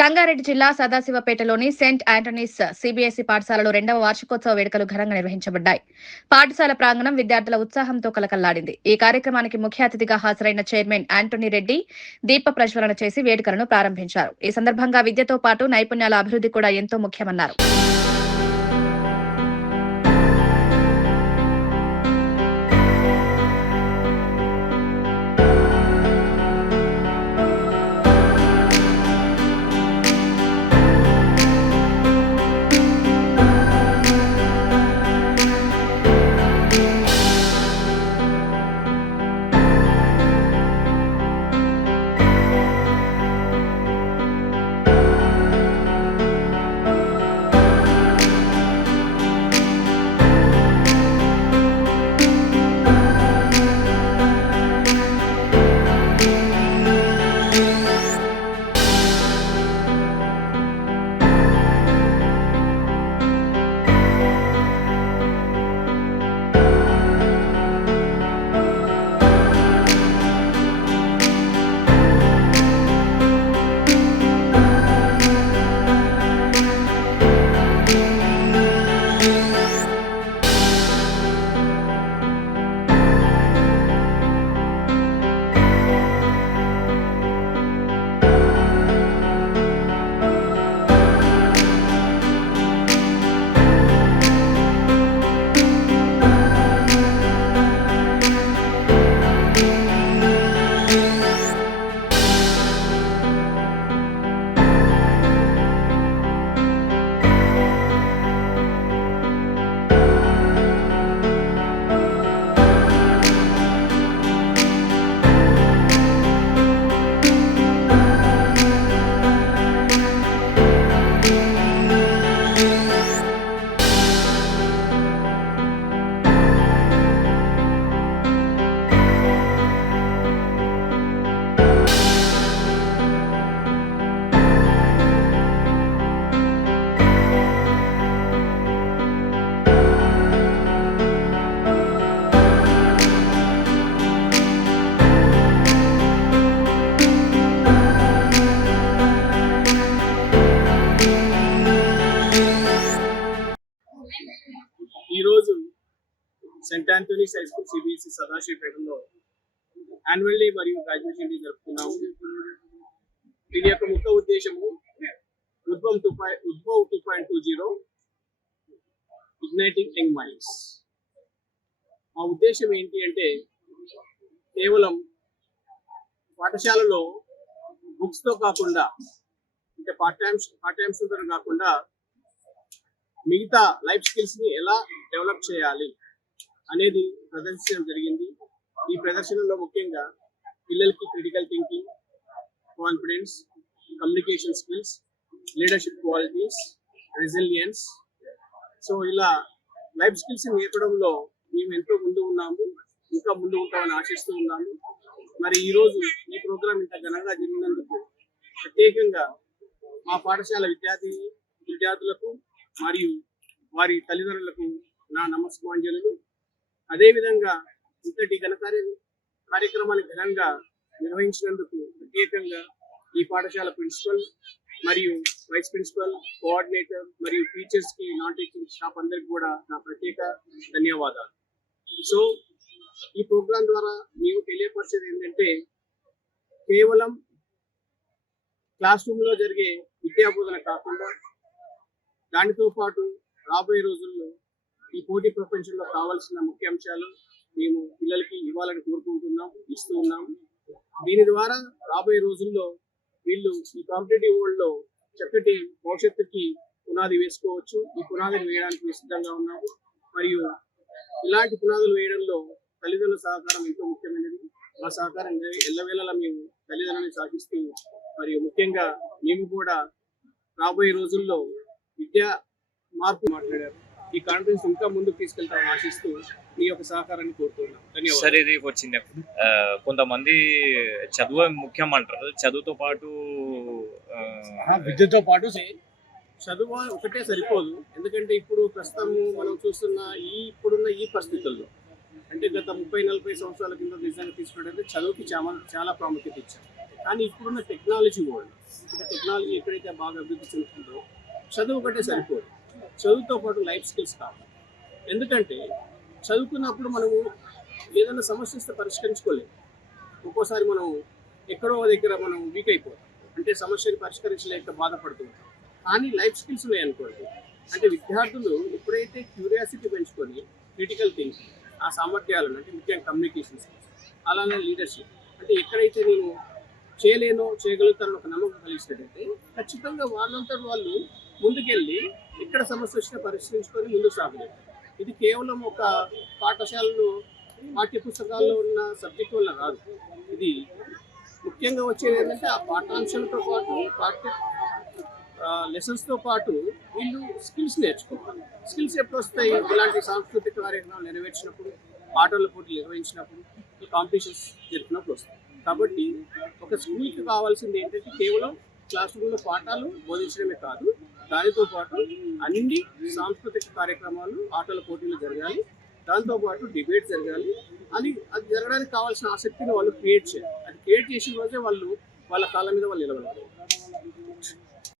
సంగారెడ్డి జిల్లా సదాశివపేటలోని Saint ఆంటనీస్ CBSE పాఠశాలలో 2వ వార్షికోత్సవ వేడుకలు ఘనంగా నిర్వహించబడ్డాయి. పాఠశాల ప్రాంగణం విద్యార్థుల ఉత్సాహంతో కలకల్లాడింది. ఈ కార్యక్రమానికి ముఖ్య అతిథిగా హాజరైన చైర్మన్ యాంటోనీ రెడ్డి దీప ప్రజ్వలన చేసి వేడుకలను ప్రారంభించారు. ఈ సందర్భంగా విద్యతో పాటు నైపుణ్యాల అభివృద్ధి కూడా ఎంతో ముఖ్యమన్నారు. ఈరోజు saint Anthony's high school CBSE సదాశివపేటలో యాన్యువల్ డే మరియు గ్రాడ్యుయేషన్ డే జరుపుకున్నాము. దీని యొక్క ముఖ్య ఉద్దేశము ఉద్భవ్ 2.20 ఇగ్నైటింగ్ యంగ్ మైండ్స్. మా ఉద్దేశం ఏంటి అంటే కేవలం పాఠశాలలో బుక్స్తో కాకుండా అంటే పార్ట్ టైమ్స్ కాకుండా మిగతా లైఫ్ స్కిల్స్ ని ఎలా డెవలప్ చేయాలి అనేది ప్రదర్శించడం జరిగింది. ఈ ప్రదర్శనలో ముఖ్యంగా పిల్లలకి critical thinking, confidence, communication skills, leadership qualities, resilience, so ఇలా లైఫ్ స్కిల్స్ నేర్పడంలో మేము ఎంతో ముందు ఉన్నాము, ఇంకా ముందు ఉంటామని ఆశిస్తూ ఉన్నాము. మరి ఈరోజు ఈ ప్రోగ్రాం ఇంత ఘనంగా జరిగినందుకు ప్రత్యేకంగా మా పాఠశాల విద్యార్థులకు మరియు వారి తల్లిదండ్రులకు నా నమస్కారాంజలులు. అదేవిధంగా ఇంతటి కార్యక్రమాన్ని ఘనంగా నిర్వహించినందుకు ప్రత్యేకంగా ఈ పాఠశాల ప్రిన్సిపల్ మరియు వైస్ ప్రిన్సిపల్, కోఆర్డినేటర్ మరియు టీచర్స్ కి, నాన్ టీచింగ్ స్టాఫ్ అందరికి కూడా నా ప్రత్యేక ధన్యవాదాలు. సో ఈ ప్రోగ్రాం ద్వారా మేము తెలియపరిచేది ఏంటంటే కేవలం క్లాస్ రూమ్ లో జరిగే విద్యాబోధన కాకుండా దానితో పాటు రాబోయే రోజుల్లో ఈ పోటీ ప్రపంచంలో కావాల్సిన ముఖ్య అంశాలు మేము పిల్లలకి ఇవ్వాలని కోరుకుంటున్నాము, ఇస్తూ ఉన్నాము. దీని ద్వారా రాబోయే రోజుల్లో వీళ్ళు ఈ కాంపిటేటివ్ వరల్డ్ లో చక్కటి భవిష్యత్తుకి పునాది వేసుకోవచ్చు. ఈ పునాదిని వేయడానికి సిద్ధంగా ఉన్నాము. మరియు ఇలాంటి పునాదులు వేయడంలో తల్లిదండ్రుల సహకారం ఎంతో ముఖ్యమైనది. మా సహకారం ఎల్లవేళలా మేము తల్లిదండ్రులను సాగిస్తూ మరియు ముఖ్యంగా మేము కూడా రాబోయే రోజుల్లో విద్యా మార్పు మాట్లాడారు. ఈ కాన్ఫరెన్స్ ఇంకా ముందుకు తీసుకెళ్తామని ఆశిస్తూ మీ యొక్క సహకారాన్ని కోరుతున్నాం. ధన్యవాదాలు. సరే, ఇది వచ్చింది కొంతమంది చదువు ముఖ్యం అంటారు. చదువుతో పాటు విద్యతో పాటు చదువు ఒకటే సరిపోదు. ఎందుకంటే ఇప్పుడు ప్రస్తుతం మనం చూస్తున్న ఇప్పుడున్న ఈ పరిస్థితుల్లో అంటే గత 30-40 సంవత్సరాల కింద నిజంగా తీసుకున్నట్లయితే చదువుకి చాలా ప్రాముఖ్యత ఇచ్చారు. కానీ ఇప్పుడున్న టెక్నాలజీ వరల్డ్, అంటే టెక్నాలజీ ఎక్కడైతే బాగా అభివృద్ధి చెందుతుందో చదువు ఒకటే సరిపోదు, చదువుతో పాటు లైఫ్ స్కిల్స్ కావాలి. ఎందుకంటే చదువుకున్నప్పుడు మనము ఏదైనా సమస్య వస్తే పరిష్కరించుకోలేము. ఒక్కోసారి మనం ఎక్కడో దగ్గర మనం వీక్ అయిపోతాం, అంటే సమస్యని పరిష్కరించలేక బాధపడుతూ ఉంటాం. కానీ లైఫ్ స్కిల్స్ ఉన్నాయనుకోండి, అంటే విద్యార్థులు ఎప్పుడైతే క్యూరియాసిటీ పెంచుకొని క్రిటికల్ థింకింగ్, ఆ సామర్థ్యాలను, అంటే ముఖ్యంగా కమ్యూనికేషన్ స్కిల్స్, అలానే లీడర్షిప్, అంటే ఎక్కడైతే నేను చేయలేనో చేయగలుగుతానో ఒక నమ్మకం కలిగినట్టయితే ఖచ్చితంగా వాళ్ళంతా వాళ్ళు ముందుకెళ్ళి ఎక్కడ సమస్య వచ్చినా పరిష్కరించుకొని ముందుకు సాగలేదు. ఇది కేవలం ఒక పాఠశాలలో పాఠ్య పుస్తకాల్లో ఉన్న సబ్జెక్ట్ వల్ల రాదు. ఇది ముఖ్యంగా వచ్చేది ఏంటంటే ఆ పాఠాంశాలతో పాటు లెసన్స్తో పాటు వీళ్ళు స్కిల్స్ నేర్చుకోవాలి. స్కిల్స్ ఎప్పుడు వస్తాయి? ఇలాంటి సాంస్కృతిక కార్యక్రమాలు నెరవేర్చినప్పుడు, పాటల పోటీలు నిర్వహించినప్పుడు, కాంపిటీషన్స్ జరిపినప్పుడు వస్తాయి. కాబట్టి ఒక స్కూల్కి కావాల్సింది ఏంటంటే కేవలం క్లాస్ రూమ్లో పాఠాలు బోధించడమే కాదు, దానితో పాటు అన్ని సాంస్కృతిక కార్యక్రమాలు, ఆటల పోటీలు జరగాలి, దాంతోపాటు డిబేట్ జరగాలి. అది జరగడానికి కావాల్సిన ఆసక్తిని వాళ్ళు క్రియేట్ చేయాలి. అది క్రియేట్ చేసిన రోజే వాళ్ళు వాళ్ళ కాళ్ళ మీద వాళ్ళు నిలబడాలి.